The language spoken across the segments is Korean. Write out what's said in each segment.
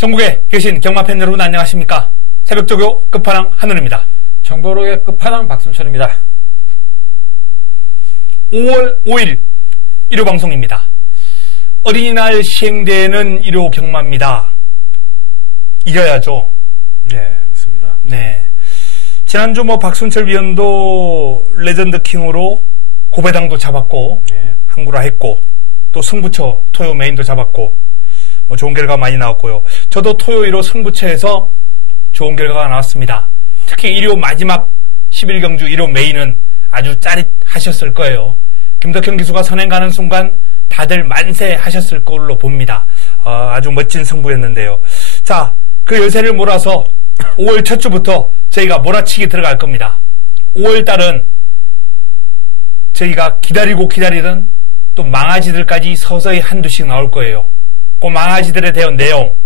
전국에 계신 경마팬 여러분 안녕하십니까? 새벽조교 끝판왕 한은입니다. 정보록의 끝판왕 박순철입니다. 5월 5일 일요방송입니다. 어린이날 시행되는 일요 경마입니다. 이겨야죠. 네, 그렇습니다. 네. 지난주 박순철 위원도 레전드 킹으로 고배당도 잡았고, 네. 항구라 했고, 또 승부처 토요 메인도 잡았고, 좋은 결과가 많이 나왔고요. 저도 토요 1호 승부처에서 좋은 결과가 나왔습니다. 특히 일요 마지막 11경주 1호 메인은 아주 짜릿하셨을 거예요. 김덕현 기수가 선행 가는 순간 다들 만세 하셨을 걸로 봅니다. 아주 멋진 승부였는데요. 자, 그 열세를 몰아서 5월 첫 주부터 저희가 몰아치기 들어갈 겁니다. 5월 달은 저희가 기다리던 또 망아지들까지 서서히 한두씩 나올 거예요. 그 망아지들에 대한 내용,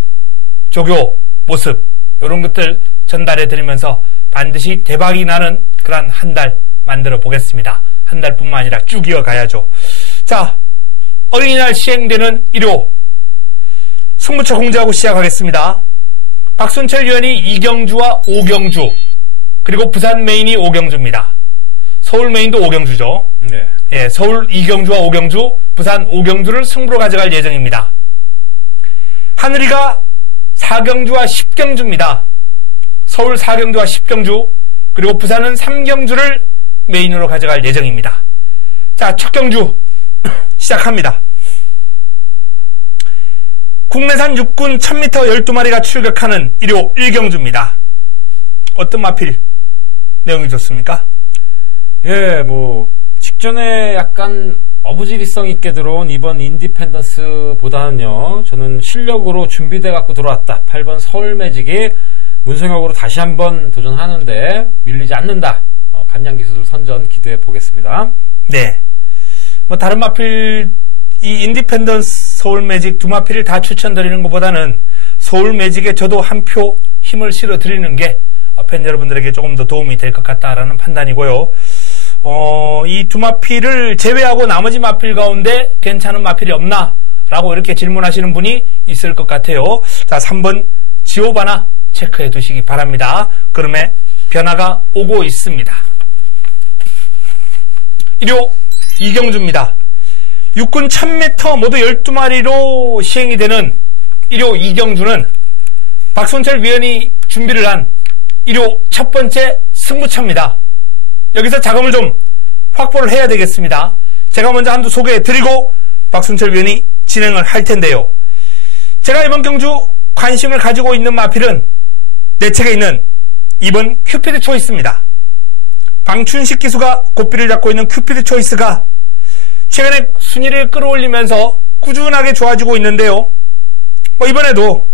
조교, 모습 이런 것들 전달해 드리면서 반드시 대박이 나는 그런 한 달 만들어 보겠습니다. 한 달뿐만 아니라 쭉 이어가야죠. 자, 어린이날 시행되는 1호 승부처 공지하고 시작하겠습니다. 박순철 위원이 2경주와 5경주, 그리고 부산 메인이 5경주입니다. 서울 메인도 5경주죠. 네. 예, 서울 2경주와 5경주, 부산 5경주를 승부로 가져갈 예정입니다. 하늘이가 4경주와 10경주입니다. 서울 4경주와 10경주, 그리고 부산은 3경주를 메인으로 가져갈 예정입니다. 자, 첫 경주 시작합니다. 국내산 육군 1000m 12마리가 출격하는 1호 1경주입니다. 어떤 마필 내용이 좋습니까? 예, 직전에 약간 어부지리성 있게 들어온 이번 인디펜던스보다는요, 저는 실력으로 준비돼 갖고 들어왔다. 8번 서울 매직이 문성혁으로 다시 한번 도전하는데 밀리지 않는다. 간양기수들 선전 기대해 보겠습니다. 네. 다른 마필, 이 인디펜던스 서울 매직 두 마필을 다 추천드리는 것보다는 서울 매직에 저도 한 표 힘을 실어 드리는 게 팬 여러분들에게 조금 더 도움이 될 것 같다라는 판단이고요. 이 두 마필을 제외하고 나머지 마필 가운데 괜찮은 마필이 없나? 라고 이렇게 질문하시는 분이 있을 것 같아요. 자, 3번 지오바나 체크해 두시기 바랍니다. 그러면 변화가 오고 있습니다. 1호 이경주입니다. 육군 1000m 모두 12마리로 시행이 되는 1호 이경주는 박순철 위원이 준비를 한 1호 첫 번째 승부처입니다. 여기서 자금을 좀 확보를 해야 되겠습니다. 제가 먼저 한두 소개해 드리고 박순철 위원이 진행을 할 텐데요. 제가 이번 경주 관심을 가지고 있는 마필은 내 책에 있는 2번 큐피드 초이스입니다. 방춘식 기수가 고삐를 잡고 있는 큐피드 초이스가 최근에 순위를 끌어올리면서 꾸준하게 좋아지고 있는데요. 이번에도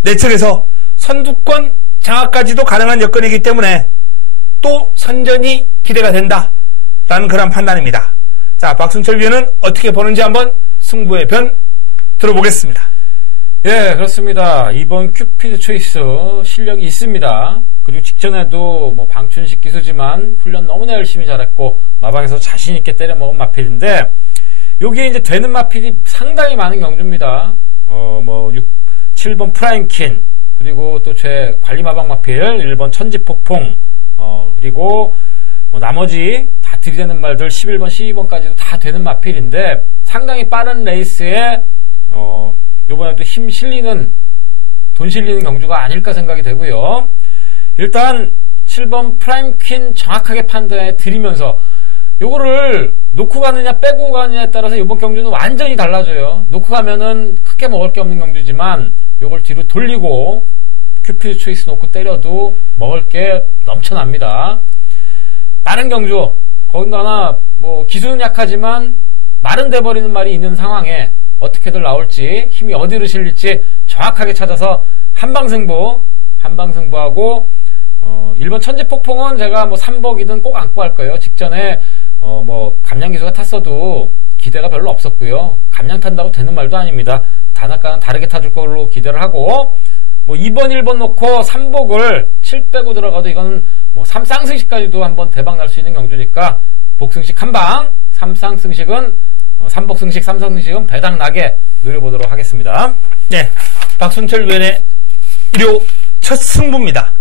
내 책에서 선두권 장악까지도 가능한 여건이기 때문에 또 선전이 기대가 된다라는 그런 판단입니다. 자, 박순철 위원은 어떻게 보는지 한번 승부의 변 들어보겠습니다. 예, 그렇습니다. 이번 큐피드 초이스 실력이 있습니다. 그리고 직전에도 방춘식 기수지만 훈련 너무나 열심히 잘했고 마방에서 자신있게 때려먹은 마필인데, 여기에 이제 되는 마필이 상당히 많은 경주입니다. 7번 프라임킨, 그리고 또 제 관리 마방 마필 1번 천지폭풍, 그리고 나머지 다 들이대는 말들 11번, 12번까지도 다 되는 마필인데, 상당히 빠른 레이스에 요번에도 힘 실리는, 돈 실리는 경주가 아닐까 생각이 되고요. 일단 7번 프라임퀸 정확하게 판단해 드리면서 요거를 놓고 가느냐 빼고 가느냐에 따라서 이번 경주는 완전히 달라져요. 놓고 가면은 크게 먹을 게 없는 경주지만 요걸 뒤로 돌리고 큐피드 초이스 놓고 때려도 먹을 게 넘쳐납니다. 빠른 경주, 거기다가 기수는 약하지만 말은 돼버리는 말이 있는 상황에 어떻게들 나올지, 힘이 어디로 실릴지 정확하게 찾아서 한방승부하고 1번 천지폭풍은 제가 3복이든 꼭 안고 갈 거예요. 직전에 감량기수가 탔어도 기대가 별로 없었고요. 감량 탄다고 되는 말도 아닙니다. 단아까는 다르게 타줄 걸로 기대를 하고, 2번 1번 놓고 3복을 7 빼고 들어가도 이거는 3쌍승식까지도 한번 대박 날 수 있는 경주니까 복승식 한방, 3쌍승식은 삼복승식, 삼성승식은 배당 나게 누려보도록 하겠습니다. 네, 박순철 위원의 일요 첫 승부입니다.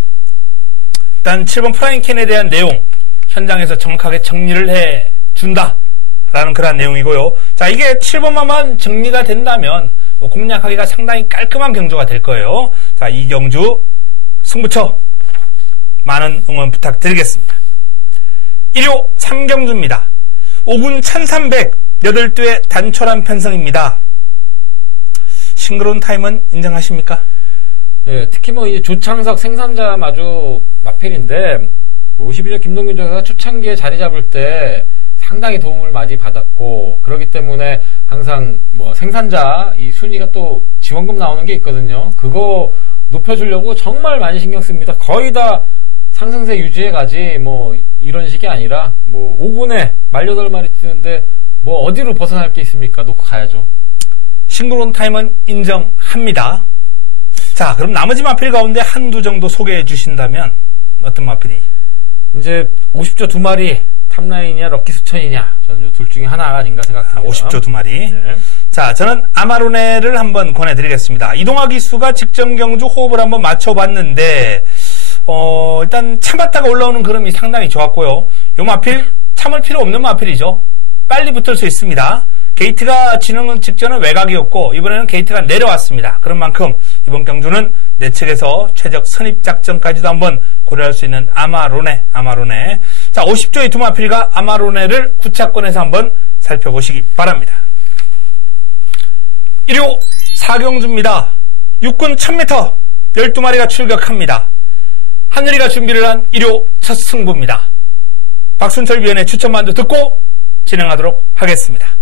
일단 7번 프라인캔에 대한 내용 현장에서 정확하게 정리를 해준다라는 그런 내용이고요. 자, 이게 7번만 정리가 된다면 공략하기가 상당히 깔끔한 경주가 될 거예요. 자, 이 경주 승부처 많은 응원 부탁드리겠습니다. 1호 3경주입니다. 5군 1300 8두의 단촐한 편성입니다. 싱그러운 타임은 인정하십니까? 예, 특히 이 조창석 생산자 마주 마필인데 52년 김동균 조사가 초창기에 자리 잡을 때 상당히 도움을 많이 받았고, 그렇기 때문에 항상 생산자 이 순위가 또 지원금 나오는 게 있거든요. 그거 높여주려고 정말 많이 신경 씁니다. 거의 다 상승세 유지해 가지 이런 식이 아니라 5군에 18마리 뛰는데 어디로 벗어날 게 있습니까? 놓고 가야죠. 싱그러운 타임은 인정합니다. 자, 그럼 나머지 마필 가운데 한두 정도 소개해 주신다면 어떤 마필이? 이제 50조 2마리 탑라인이냐 럭키 수천이냐, 저는 둘 중에 하나가 아닌가 생각합니다. 50조 2마리. 네. 자, 저는 아마로네를 한번 권해드리겠습니다. 이동화 기수가 직전 경주 호흡을 한번 맞춰봤는데 일단 참았다가 올라오는 그림이 상당히 좋았고요. 요 마필 참을 필요 없는 마필이죠. 빨리 붙을 수 있습니다. 게이트가 지는 직전은 외곽이었고 이번에는 게이트가 내려왔습니다. 그런 만큼 이번 경주는 내측에서 최적 선입 작전까지도 한번 고려할 수 있는 아마로네. 자, 50조의 두 마필과 아마로네를 구차권에서 한번 살펴보시기 바랍니다. 1호 4경주입니다. 6군 1000m 12마리가 출격합니다. 하늘이가 준비를 한 1호 첫 승부입니다. 박순철 위원의 추천만도 듣고 진행하도록 하겠습니다.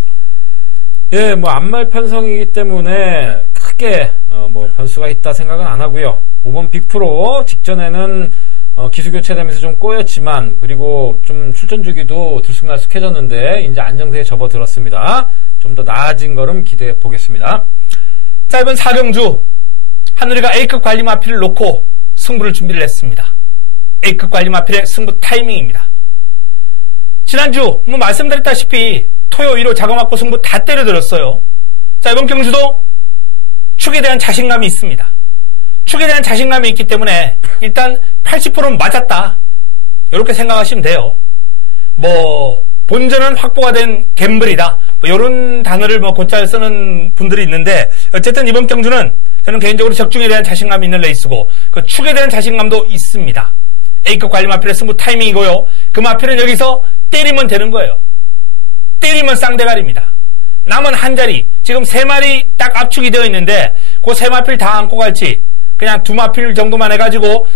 예, 암말 편성이기 때문에 크게 변수가 있다 생각은 안 하고요. 5번 빅프로 직전에는 기수 교체되면서 좀 꼬였지만, 그리고 좀 출전 주기도 들쑥날쑥해졌는데 이제 안정세에 접어들었습니다. 좀 더 나아진 걸음 기대해 보겠습니다. 자, 이번 4경주 하늘이가 A급 관리 마필을 놓고 승부를 준비를 했습니다. A급 관리 마필의 승부 타이밍입니다. 지난주 말씀드렸다시피 토요 1호 자거맞고 승부 다 때려들었어요. 자, 이번 경주도 축에 대한 자신감이 있습니다. 축에 대한 자신감이 있기 때문에 일단 80%는 맞았다, 이렇게 생각하시면 돼요. 본전은 확보가 된 갬블이다, 이런 단어를 곧잘 쓰는 분들이 있는데, 어쨌든 이번 경주는 저는 개인적으로 적중에 대한 자신감이 있는 레이스고 그 축에 대한 자신감도 있습니다. A급 관리 마필의 승부 타이밍이고요. 그 마필은 여기서 때리면 되는 거예요. 때리면 쌍대가리입니다. 남은 한 자리, 지금 3마리 딱 압축이 되어 있는데 그 3마필 다 안고 갈지 그냥 2마필 정도만 해가지고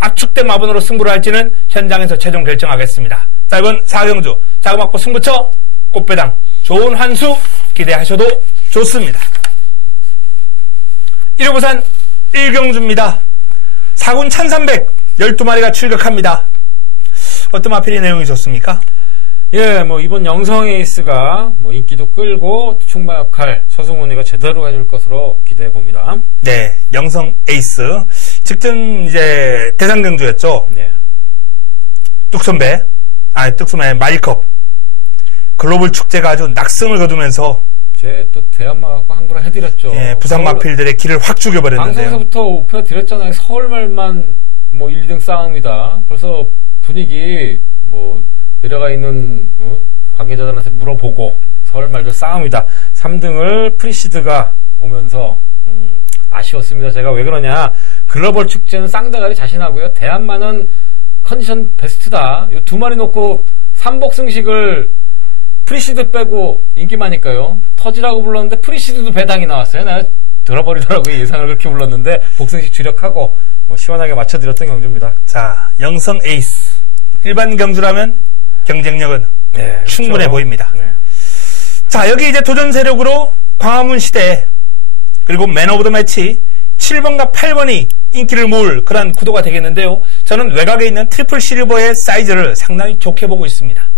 압축된 마분으로 승부를 할지는 현장에서 최종 결정하겠습니다. 자, 이번 4경주 자그맣고 승부처 꽃배당 좋은 환수 기대하셔도 좋습니다. 1호 부산 1경주입니다. 4군 1300 12마리가 출격합니다. 어떤 마필의 내용이 좋습니까? 예, 이번 영성 에이스가 인기도 끌고 충마 역할 서승훈이가 제대로 해줄 것으로 기대해 봅니다. 네, 영성 에이스. 직전 이제 대상 경주였죠. 네. 뚝섬배 마일컵 글로벌 축제가 아주 낙성을 거두면서 또 대한마 갖고 항구를 해드렸죠. 예, 부산 마필들의 길을 확 죽여버렸는데요. 방송에서부터 오프라 드렸잖아요. 서울말만 1, 2등 싸움이다. 벌써 분위기 내려가 있는 관계자들한테 물어보고 서울말도 싸움이다. 3등을 프리시드가 오면서 아쉬웠습니다. 제가 왜 그러냐, 글로벌 축제는 쌍대가리 자신하고요. 대한마는 컨디션 베스트다. 이 2마리 놓고 삼복승식을 프리시드 빼고 인기 많으니까요. 터지라고 불렀는데 프리시드도 배당이 나왔어요. 내가 들어버리더라고요. 예상을 그렇게 불렀는데 복승식 주력하고 시원하게 맞춰드렸던 경주입니다. 자, 영성 에이스. 일반 경주라면 경쟁력은 충분해 그렇죠. 보입니다. 네. 자, 여기 이제 도전 세력으로 광화문 시대 그리고 맨 오브 더 매치 7번과 8번이 인기를 모을 그런 구도가 되겠는데요. 저는 외곽에 있는 트리플 실버의 사이즈를 상당히 좋게 보고 있습니다.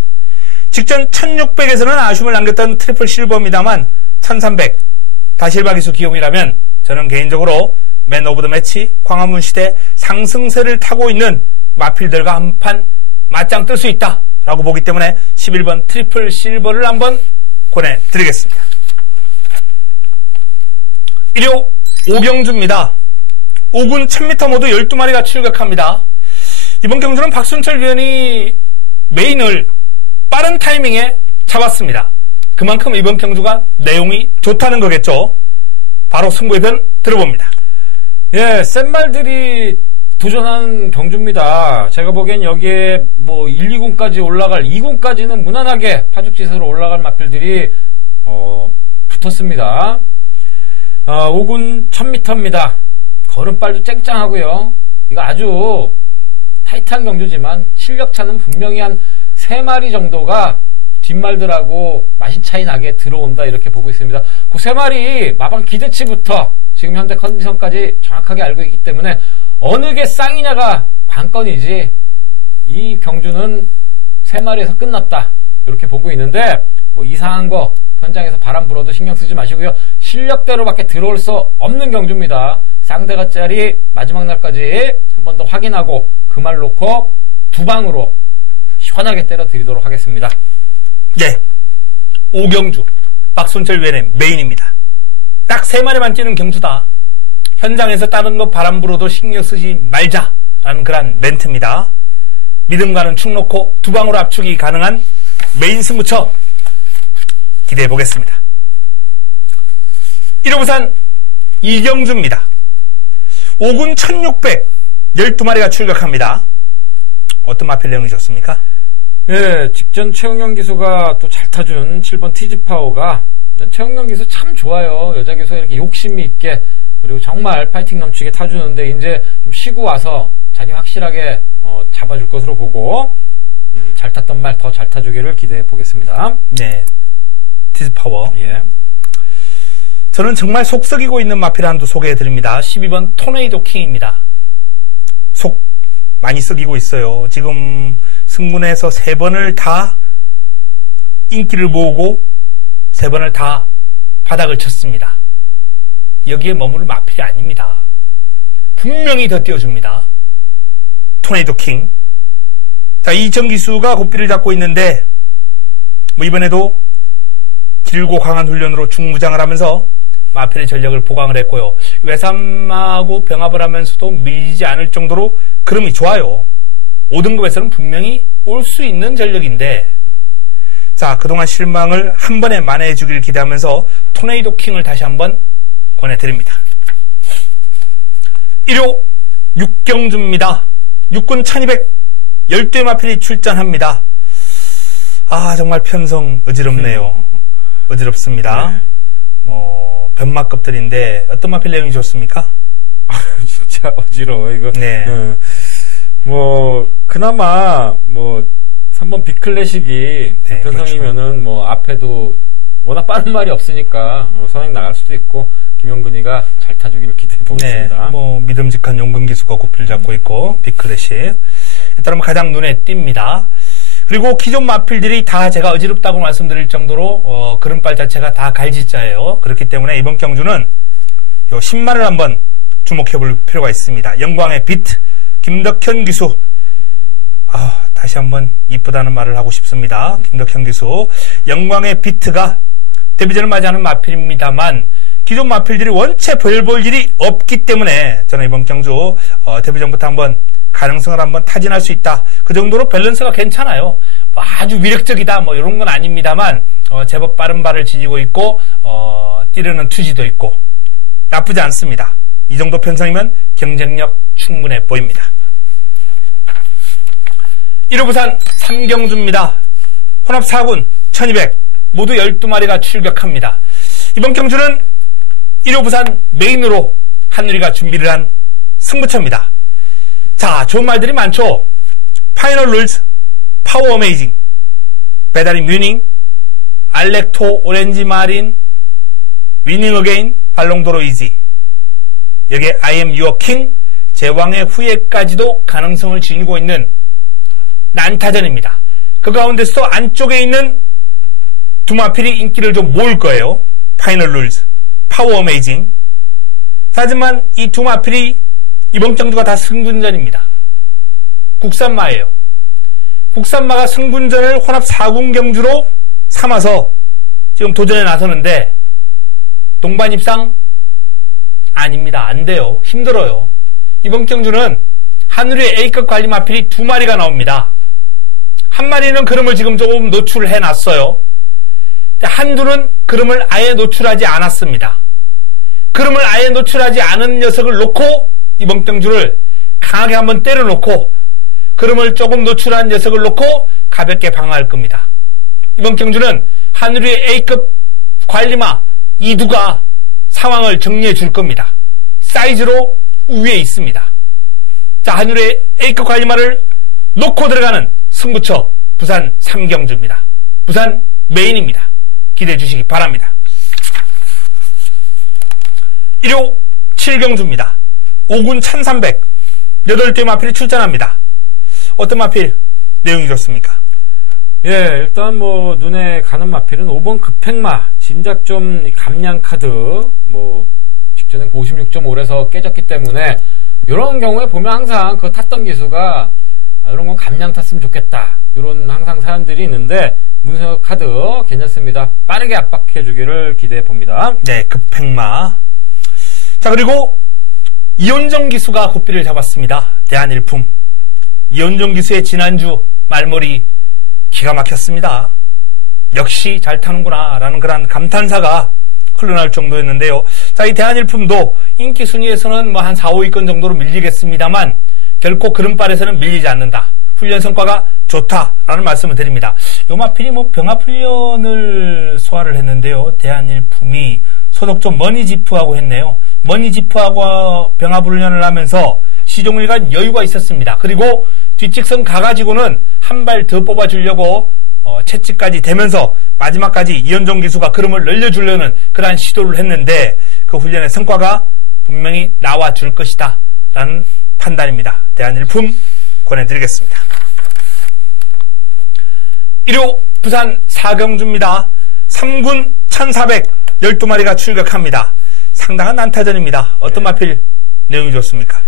직전 1600에서는 아쉬움을 남겼던 트리플 실버입니다만 1300 다실바 기수 기용이라면 저는 개인적으로 맨 오브 더 매치 광화문 시대 상승세를 타고 있는 마필들과 한판 맞짱 뜰 수 있다라고 보기 때문에 11번 트리플 실버를 한번 권해드리겠습니다. 일요 5경주입니다. 5군 1000m 모두 12마리가 출격합니다. 이번 경주는 박순철 위원이 메인을 빠른 타이밍에 잡았습니다. 그만큼 이번 경주가 내용이 좋다는 거겠죠. 바로 승부의 편 들어봅니다. 예, 센 말들이 도전한 경주입니다. 제가 보기엔 여기에 뭐 1, 2군까지 올라갈, 2군까지는 무난하게 파죽지세로 올라갈 마필들이 붙었습니다. 5군 1000m입니다. 걸음발도 쨍쨍하고요. 이거 아주 타이트한 경주지만 실력차는 분명히 한 3마리 정도가 뒷말들하고 마신 차이 나게 들어온다 이렇게 보고 있습니다. 그 3마리 마방 기대치부터 지금 현재 컨디션까지 정확하게 알고 있기 때문에 어느 게 쌍이냐가 관건이지 이 경주는 3마리에서 끝났다 이렇게 보고 있는데 뭐 이상한 거 현장에서 바람 불어도 신경 쓰지 마시고요. 실력대로밖에 들어올 수 없는 경주입니다. 쌍대가 짜리 마지막 날까지 한 번 더 확인하고 그 말 놓고 두 방으로 시원하게 때려 드리도록 하겠습니다. 네, 5경주 박순철 위원의 메인입니다. 딱 3마리만 뛰는 경주다. 현장에서 다른 거 바람 불어도 신경 쓰지 말자라는 그런 멘트입니다. 믿음과는 축 놓고 두 방으로 압축이 가능한 메인 승부처 기대해 보겠습니다. 1호 부산 이경주입니다. 5군 1600 12마리가 출격합니다. 어떤 마필 내용이 좋습니까? 예, 직전 최웅영 기수가 또 잘 타준 7번 티즈파워가 최웅영 기수 참 좋아요. 여자 기수가 이렇게 욕심이 있게 그리고 정말 파이팅 넘치게 타주는데 이제 좀 쉬고 와서 자리 확실하게 잡아줄 것으로 보고 잘 탔던 말 더 잘 타주기를 기대해 보겠습니다. 네, 티즈파워. 예. 저는 정말 속 썩이고 있는 마필 한두 소개해 드립니다. 12번 토네이도 킹입니다. 속 많이 썩이고 있어요. 지금 승문에서 3번을 다 인기를 모으고 3번을 다 바닥을 쳤습니다. 여기에 머무를 마필이 아닙니다. 분명히 더 띄워줍니다. 토네이도 킹. 자, 이정기수가 고삐를 잡고 있는데 뭐 이번에도 길고 강한 훈련으로 중무장을 하면서 마필의 전력을 보강을 했고요. 외삼하고 병합을 하면서도 밀리지 않을 정도로 그름이 좋아요. 5등급에서는 분명히 올 수 있는 전력인데 자, 그동안 실망을 한 번에 만회해 주길 기대하면서 토네이도 킹을 다시 한번 권해드립니다. 1호 6경주입니다. 6군 1200 12의 마필이 출전합니다. 아, 정말 편성 어지럽네요. 어지럽습니다. 변마급들인데 어떤 마필 내용이 좋습니까? 진짜 어지러워 이거. 네. 그나마 3번 빅클래식이 네, 편성이면은 그렇죠. 뭐 앞에도 워낙 빠른 말이 없으니까 선행 나갈 수도 있고 김영근이가 잘 타주기를 기대해 보겠습니다. 네, 믿음직한 용근 기수가 고필을 잡고 있고 빅클래식 일단 가장 눈에 띕니다. 그리고 기존 마필들이 다 제가 어지럽다고 말씀드릴 정도로 그름발 자체가 다 갈지자예요. 그렇기 때문에 이번 경주는 요 10만을 한번 주목해 볼 필요가 있습니다. 영광의 비트 김덕현 기수. 다시 한번 이쁘다는 말을 하고 싶습니다. 김덕현 기수. 영광의 비트가 데뷔전을 맞이하는 마필입니다만 기존 마필들이 원체 별 볼 일이 없기 때문에 저는 이번 경주 데뷔전부터 한번 가능성을 한번 타진할 수 있다. 그 정도로 밸런스가 괜찮아요. 아주 위력적이다 이런 건 아닙니다만 제법 빠른 발을 지니고 있고 뛰려는 투지도 있고 나쁘지 않습니다. 이 정도 편성이면 경쟁력 충분해 보입니다. 1호 부산 3경주입니다. 혼합 4군 1200 모두 12마리가 출격합니다. 이번 경주는 1호 부산 메인으로 한우리가 준비를 한 승부처입니다. 자, 좋은 말들이 많죠. 파이널 룰즈, 파워 어메이징, 배달이 뮤닝, 알렉토, 오렌지 마린, 위닝 어게인, 발롱도로 이지. 여기에 I am your king, 제왕의 후예까지도 가능성을 지니고 있는 난타전입니다. 그 가운데서도 안쪽에 있는 두 마필이 인기를 좀 모을 거예요. 파이널 룰즈, 파워 어메이징. 하지만 이 두 마필이 이번 경주가 다 승군전입니다. 국산마예요. 국산마가 승군전을 혼합 4군 경주로 삼아서 지금 도전에 나서는데 동반 입상? 아닙니다. 안 돼요. 힘들어요. 이번 경주는 한우리의 A급 관리 마필이 2마리가 나옵니다. 한 마리는 그름을 지금 조금 노출해 놨어요. 한두는 그름을 아예 노출하지 않았습니다. 그름을 아예 노출하지 않은 녀석을 놓고 이번 경주를 강하게 한번 때려놓고 그름을 조금 노출한 녀석을 놓고 가볍게 방어할 겁니다. 이번 경주는 한우리의 A급 관리마 이두가 상황을 정리해 줄 겁니다. 사이즈로 우위에 있습니다. 자, 한우리의 A급 관리마를 놓고 들어가는 승부처 부산 3경주입니다. 부산 메인입니다. 기대해 주시기 바랍니다. 1호 7경주입니다. 5군 1300 8대 마필이 출전합니다. 어떤 마필 내용이 좋습니까? 예, 일단 뭐 눈에 가는 마필은 5번 급행마 진작 좀 감량 카드 뭐 직전에 56.5에서 깨졌기 때문에 이런 경우에 보면 항상 그 탔던 기수가 이런 건 감량 탔으면 좋겠다 이런 항상 사연들이 있는데 문서 카드 괜찮습니다. 빠르게 압박해 주기를 기대해 봅니다. 네, 급행마. 자, 그리고 이현정 기수가 고삐를 잡았습니다. 대한일품. 이현정 기수의 지난주 말머리 기가 막혔습니다. 역시 잘 타는구나 라는 그런 감탄사가 흘러날 정도였는데요. 자, 이 대한일품도 인기 순위에서는 뭐 한 4, 5위권 정도로 밀리겠습니다만 결코 그른발에서는 밀리지 않는다. 훈련 성과가 좋다라는 말씀을 드립니다. 요 마필이 뭐 병합훈련을 소화를 했는데요. 대한일품이 소속조 머니지프하고 했네요. 머니지프하고 병합훈련을 하면서 시종일관 여유가 있었습니다. 그리고 뒷직선 가가지고는 한 발 더 뽑아주려고 채찍까지 대면서 마지막까지 이현정 기수가 그름을 늘려주려는 그러한 시도를 했는데 그 훈련의 성과가 분명히 나와줄 것이다 라는 판단입니다. 대한일품 권해드리겠습니다. 1호 부산 4경주입니다. 3군 1400 12마리가 출격합니다. 상당한 난타전입니다. 어떤 마필 내용이 좋습니까?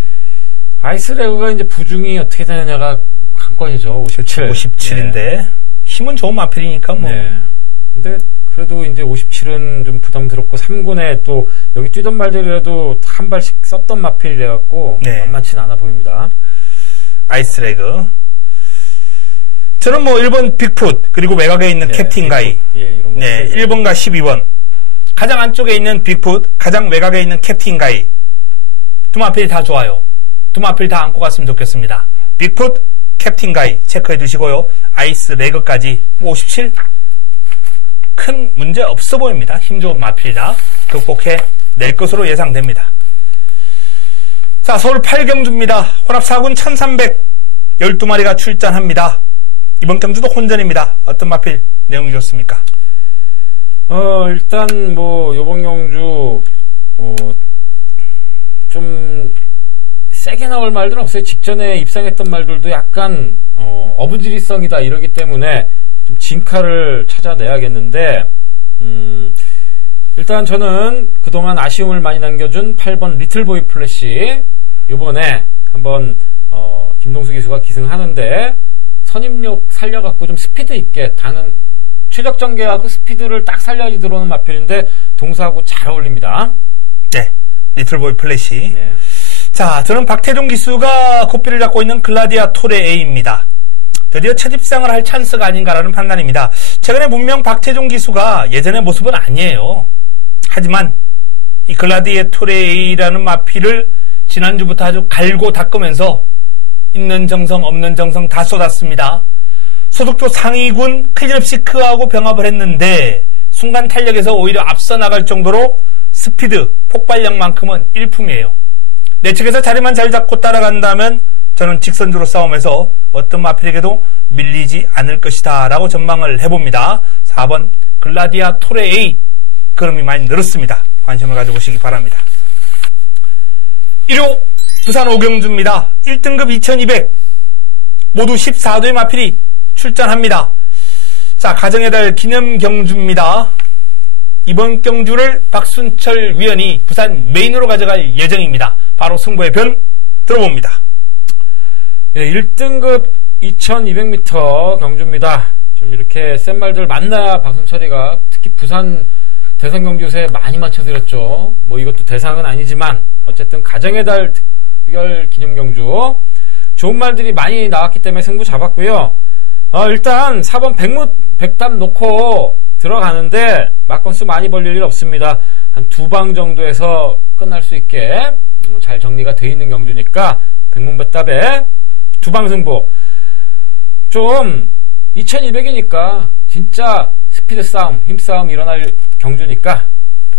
아이스레그가 이제 부중이 어떻게 되느냐가 관건이죠. 57. 57인데 네. 힘은 좋은 마필이니까 뭐. 네. 근데 그래도 이제 57은 좀 부담스럽고 3군에 또 여기 뛰던 말들이라도 한 발씩 썼던 마필이라갖고 네. 만만치는 않아 보입니다. 아이스레그. 저는 뭐 1번 빅풋 그리고 외곽에 있는 네, 캡틴 가이. 예, 이런 거. 네, 1번과 12번. 가장 안쪽에 있는 빅풋, 가장 외곽에 있는 캡틴 가이. 두 마필이 다 좋아요. 두 마필 다 안고 갔으면 좋겠습니다. 빅풋, 캡틴 가이 체크해 두시고요. 아이스 레그까지 57. 큰 문제 없어 보입니다. 힘 좋은 마필이다. 극복해 낼 것으로 예상됩니다. 자, 서울 8경주입니다. 혼합 4군 1300 12마리가 출전합니다. 이번 경주도 혼전입니다. 어떤 마필 내용이 좋습니까? 일단 뭐 요번 경주 좀 세게 나올 말들은 없어요. 직전에 입상했던 말들도 약간 어부지리성이다 이러기 때문에 좀 진카를 찾아내야겠는데 일단 저는 그동안 아쉬움을 많이 남겨준 8번 리틀보이 플래시 이번에 한번 김동수 기수가 기승하는데 선임력 살려갖고 좀 스피드 있게 다는 최적 전개하고 스피드를 딱 살려야지 들어오는 마필인데 동사하고 잘 어울립니다. 네, 리틀보이 플래시. 네. 자, 저는 박태종 기수가 고삐를 잡고 있는 글라디아토레 A입니다. 드디어 첫 입상을 할 찬스가 아닌가라는 판단입니다. 최근에 분명 박태종 기수가 예전의 모습은 아니에요. 하지만 이 글라디아토레 A라는 마필을 지난주부터 아주 갈고 닦으면서 있는 정성 없는 정성 다 쏟았습니다. 소속조 상위군 클린업 시크하고 병합을 했는데 순간 탄력에서 오히려 앞서 나갈 정도로 스피드, 폭발력만큼은 일품이에요. 내 측에서 자리만 잘 잡고 따라간다면 저는 직선주로 싸움에서 어떤 마필에게도 밀리지 않을 것이다 라고 전망을 해봅니다. 4번 글라디아토레 A 걸음이 많이 늘었습니다. 관심을 가져보시기 바랍니다. 1호 부산 5경주입니다. 1등급 2200 모두 14도의 마필이 출전합니다. 자, 가정의 달 기념 경주입니다. 이번 경주를 박순철 위원이 부산 메인으로 가져갈 예정입니다. 바로 승부의 변 들어봅니다. 예, 1등급 2200m 경주입니다. 좀 이렇게 센 말들 만나야 박순철이가 특히 특히 부산 대선 경주 요새 많이 맞춰드렸죠. 뭐 이것도 대상은 아니지만 어쨌든 가정의 달 특별 기념 경주 좋은 말들이 많이 나왔기 때문에 승부 잡았고요. 일단 4번 백담 놓고 들어가는데 막건수 많이 벌릴 일 없습니다. 한 2방 정도에서 끝날 수 있게 잘 정리가 돼 있는 경주니까 백문백답에 2방 승부. 좀 2200이니까 진짜 스피드 싸움, 힘싸움 일어날 경주니까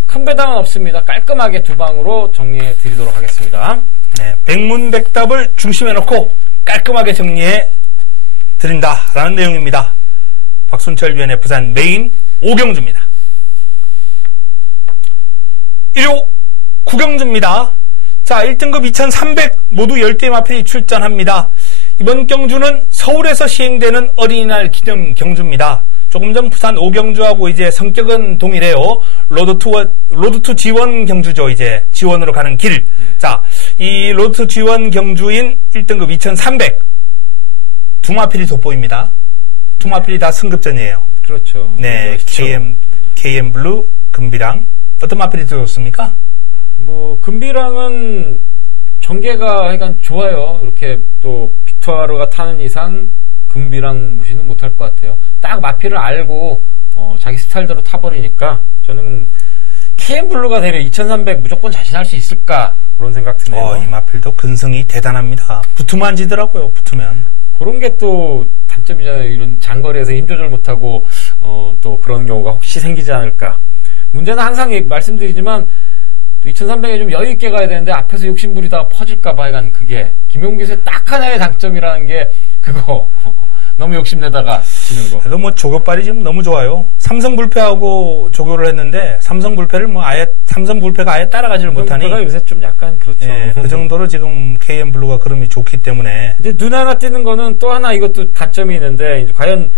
큰 배당은 없습니다. 깔끔하게 2방으로 정리해 드리도록 하겠습니다. 네, 백문백답을 중심에 놓고 깔끔하게 정리해 드린다라는 내용입니다. 박순철 위원의 부산 메인 5경주입니다. 1호 9경주입니다. 자, 1등급 2300 모두 10대 마필이 출전합니다. 이번 경주는 서울에서 시행되는 어린이날 기념 경주입니다. 조금 전 부산 5경주하고 이제 성격은 동일해요. 로드 투 G1 경주죠. 이제 G1으로 가는 길. 자, 이 로드 투 G1 경주인 1등급 2300 두 마필이 돋보입니다. 두 마필이 다 승급전이에요. 그렇죠. 네, KM 블루, 금비랑. 어떤 마필이 더 좋습니까? 뭐 금비랑은 전개가 약간 좋아요. 이렇게 또 빅토르가 타는 이상 금비랑 무시는 못할 것 같아요. 딱 마필을 알고 자기 스타일대로 타버리니까 저는 KM블루가 되려 2300 무조건 자신할 수 있을까 그런 생각 드네요. 이 마필도 근성이 대단합니다. 붙으면 안 지더라고요. 붙으면. 그런 게 또 단점이잖아요. 이런 장거리에서 힘 조절 못하고 또 그런 경우가 혹시 생기지 않을까. 문제는 항상 말씀드리지만 2300에 좀 여유 있게 가야 되는데 앞에서 욕심부리다가 퍼질까봐 약간 그게 김용기수의 딱 하나의 장점이라는 게 그거 너무 욕심내다가 지는 거. 그래도 뭐 조교빨이 지금 너무 좋아요. 삼성 불패하고 조교를 했는데 삼성 불패를 삼성 불패가 아예 따라가지를 못하니. 불패가 요새 좀 약간 그렇죠. 예, 그 정도로 지금 KM 블루가 그름이 좋기 때문에. 이제 눈 하나 띄는 거는 또 하나 이것도 단점이 있는데 이제 과연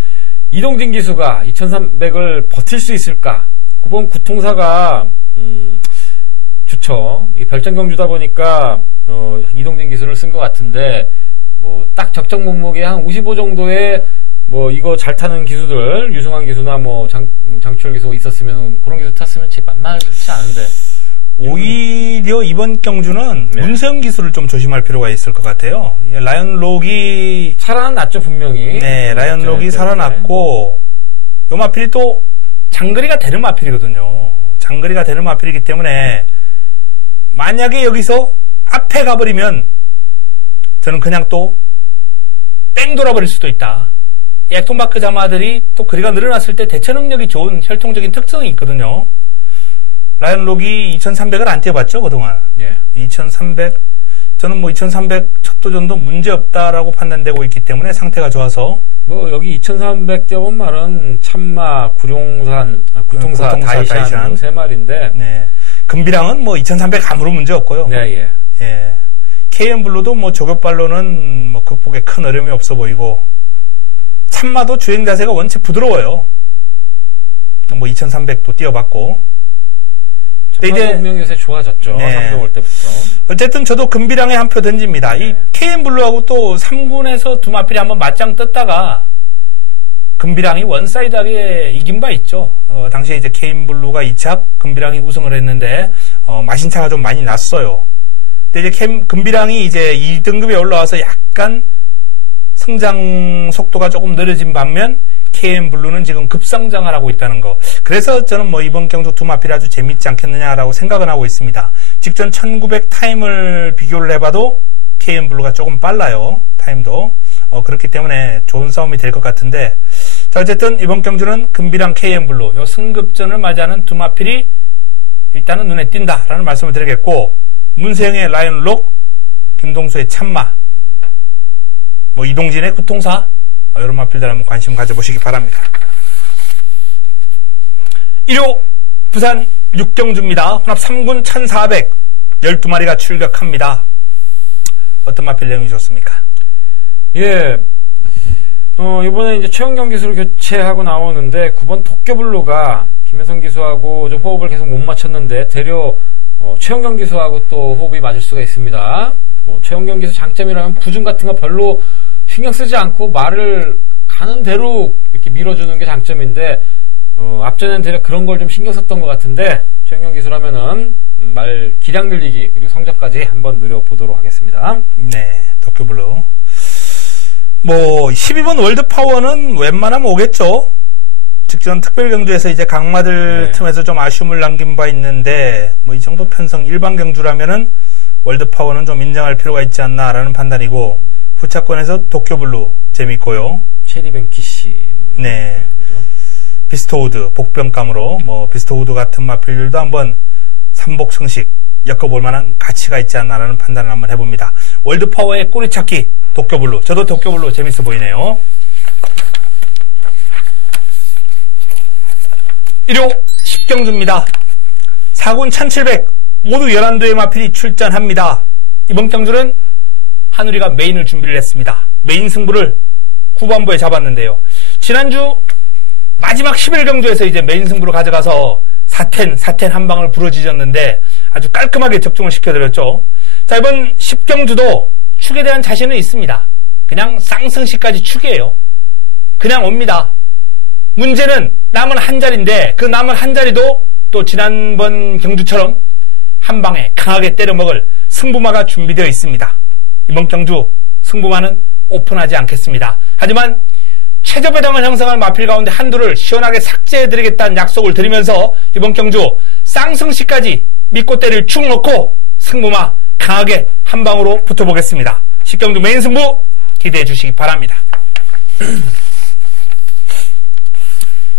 이동진 기수가 2300을 버틸 수 있을까? 9번 구통사가 좋죠. 이 별정경주다 보니까 이동진 기술을 쓴 것 같은데 뭐 딱 적정 몸무게 한 55 정도의 뭐 이거 잘 타는 기수들 유승환 기수나 뭐 장추열 기수가 있었으면 그런 기수 탔으면 만만치 않은데 오히려 이번 경주는 네. 문세영 기술을 좀 조심할 필요가 있을 것 같아요. 라이언록이 살아났죠 분명히. 네, 라이언록이 살아났고 요 마필이 또 장거리가 되는 마필이거든요. 장거리가 되는 마필이기 때문에 만약에 여기서 앞에 가버리면 저는 그냥 또 뺑 돌아버릴 수도 있다. 액톤바크 자마들이 또 거리가 늘어났을 때 대처 능력이 좋은 혈통적인 특성이 있거든요. 라이언록이 2300을 안 뛰어봤죠 그동안. 예. 2300 저는 뭐 2300 첫 도전도 문제없다라고 판단되고 있기 때문에 상태가 좋아서 뭐 여기 2300 뛰어본 말은 참마, 구통사, 다이샨 세 마리인데. 네. 금비랑은 뭐 2300 아무런 문제 없고요. 네, 예. 예. KM 블루도 뭐 조격발로는 뭐 극복에 큰 어려움이 없어 보이고 참마도 주행 자세가 원체 부드러워요. 뭐 2300도 뛰어봤고. 이제 분명히 요새 좋아졌죠. 네. 3등 올 때부터. 어쨌든 저도 금비랑에 한 표 던집니다. 네. 이 KM 블루하고 또 3군에서 두 마필이 한번 맞짱 떴다가 금비랑이 원사이드하게 이긴 바 있죠. 당시에 이제 KM 블루가 2착, 금비랑이 우승을 했는데 마신차가 좀 많이 났어요. 근데 이제 금비랑이 이제 2등급에 올라와서 약간 성장 속도가 조금 느려진 반면 KM 블루는 지금 급성장을 하고 있다는 거. 그래서 저는 뭐 이번 경주 두 마필이 아주 재밌지 않겠느냐라고 생각은 하고 있습니다. 직전 1900 타임을 비교를 해봐도 KM 블루가 조금 빨라요. 타임도. 그렇기 때문에 좋은 싸움이 될 것 같은데. 자, 어쨌든 이번 경주는 금비랑 KM 블루, 요 승급전을 맞이하는 두 마필이 일단은 눈에 띈다라는 말씀을 드리겠고, 문세영의 라이언록, 김동수의 참마, 뭐 이동진의 구통사, 이런 마필들 한번 관심 가져보시기 바랍니다. 1호 부산 6경주입니다. 혼합 3군 1400 12마리가 출격합니다. 어떤 마필 내용이 좋습니까? 예. 이번에 이제 최영경 기수를 교체하고 나오는데 9번 도쿄블루가 김혜성 기수하고 좀 호흡을 계속 못 맞췄는데 되려 최영경 기수하고 또 호흡이 맞을 수가 있습니다. 뭐 최영경 기수 장점이라면 부중 같은 거 별로 신경 쓰지 않고 말을 가는 대로 이렇게 밀어주는 게 장점인데 앞전엔 대략 그런 걸 좀 신경 썼던 것 같은데 최영경 기수라면은 말 기량 늘리기 그리고 성적까지 한번 누려보도록 하겠습니다. 네, 도쿄블루. 뭐 12번 월드파워는 웬만하면 오겠죠. 직전 특별경주에서 이제 강마들 틈에서 좀 아쉬움을 남긴 바 있는데 뭐 이 정도 편성 일반 경주라면은 월드파워는 좀 인정할 필요가 있지 않나라는 판단이고, 후차권에서 도쿄블루 재밌고요. 체리뱅키시. 네. 비스트우드 복병감으로 뭐 비스트우드 같은 마필들도 한번 삼복승식 엮어볼 만한 가치가 있지 않나라는 판단을 한번 해봅니다. 월드파워의 꼬리찾기 도쿄블루. 저도 도쿄블루 재밌어 보이네요. 1호 10경주입니다. 4군 1700 모두 11도의 마필이 출전합니다. 이번 경주는 한우리가 메인을 준비를 했습니다. 메인 승부를 후반부에 잡았는데요. 지난주 마지막 11경주에서 이제 메인 승부로 가져가서 사텐 한 방을 부러지셨는데 아주 깔끔하게 적중을 시켜드렸죠. 자, 이번 10경주도 축에 대한 자신은 있습니다. 그냥 쌍승시까지 축이에요. 그냥 옵니다. 문제는 남은 한 자리인데 그 남은 한 자리도 또 지난번 경주처럼 한 방에 강하게 때려먹을 승부마가 준비되어 있습니다. 이번 경주 승부마는 오픈하지 않겠습니다. 하지만 최저 배당을 형성할 마필 가운데 한두를 시원하게 삭제해드리겠다는 약속을 드리면서 이번 경주 쌍승시까지 믿고 때릴 축 놓고 승부마 강하게 한 방으로 붙어보겠습니다. 10경주 메인 승부 기대해 주시기 바랍니다.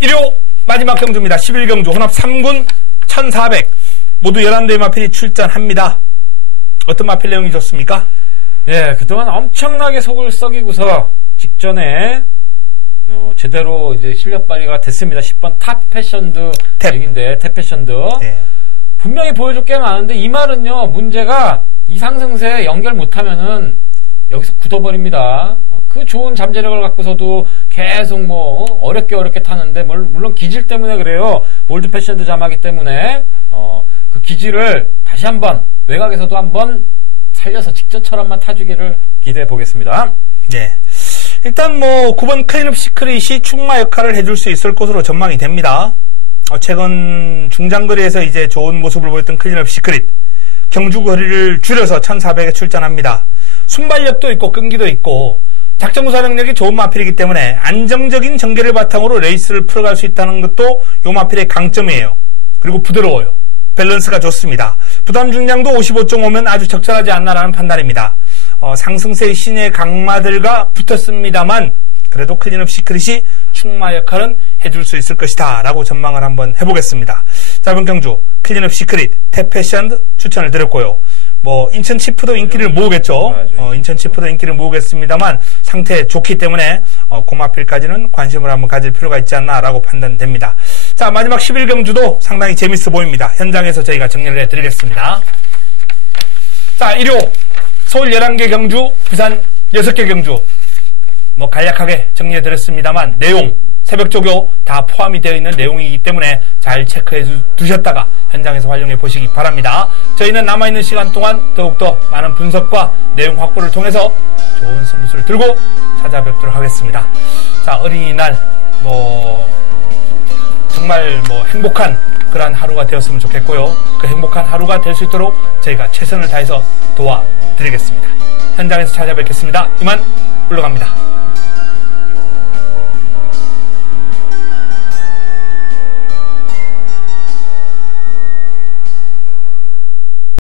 1호 마지막 경주입니다. 11경주 혼합 3군 1400 모두 11대의 마필이 출전합니다. 어떤 마필 내용이 좋습니까? 네, 그동안 엄청나게 속을 썩이고서 직전에 제대로 이제 실력 발휘가 됐습니다. 10번 탑 패션드 얘긴데 탭 패션드. 네. 분명히 보여줄 게 많은데 이 말은요, 문제가 이 상승세 연결 못하면은 여기서 굳어버립니다. 그 좋은 잠재력을 갖고서도 계속 뭐 어렵게 타는데 물론 기질 때문에 그래요. 올드 패션드 자마기 때문에 그 기질을 다시 한번 외곽에서도 한번 살려서 직전처럼만 타주기를 기대해 보겠습니다. 네. 일단 뭐 9번 클린업 시크릿이 축마 역할을 해줄 수 있을 것으로 전망이 됩니다. 최근 중장거리에서 이제 좋은 모습을 보였던 클린업 시크릿 경주 거리를 줄여서 1400에 출전합니다. 순발력도 있고 끈기도 있고 작전 구사 능력이 좋은 마필이기 때문에 안정적인 전개를 바탕으로 레이스를 풀어갈 수 있다는 것도 이 마필의 강점이에요. 그리고 부드러워요. 밸런스가 좋습니다. 부담 중량도 55.5면 아주 적절하지 않나라는 판단입니다. 상승세의 신의 강마들과 붙었습니다만 그래도 클린업 시크릿이 축마 역할은 해줄 수 있을 것이다 라고 전망을 한번 해보겠습니다. 자, 이번 경주 클린업 시크릿, 탭 패션드 추천을 드렸고요. 뭐 인천 치프도 인기를 모으겠죠. 인천 치프도 인기를 모으겠습니다만 상태 좋기 때문에 고마필까지는 관심을 한번 가질 필요가 있지 않나 라고 판단됩니다. 자, 마지막 11경주도 상당히 재밌어 보입니다. 현장에서 저희가 정리를 해드리겠습니다. 자, 1호 서울 11개 경주, 부산 6개 경주 뭐 간략하게 정리해드렸습니다만 내용 새벽조교 다 포함이 되어 있는 내용이기 때문에 잘 체크해 두셨다가 현장에서 활용해 보시기 바랍니다. 저희는 남아있는 시간 동안 더욱더 많은 분석과 내용 확보를 통해서 좋은 승부수를 들고 찾아뵙도록 하겠습니다. 자, 어린이날 정말 행복한 그러한 하루가 되었으면 좋겠고요. 그 행복한 하루가 될 수 있도록 저희가 최선을 다해서 도와드리겠습니다. 현장에서 찾아뵙겠습니다. 이만 물러갑니다.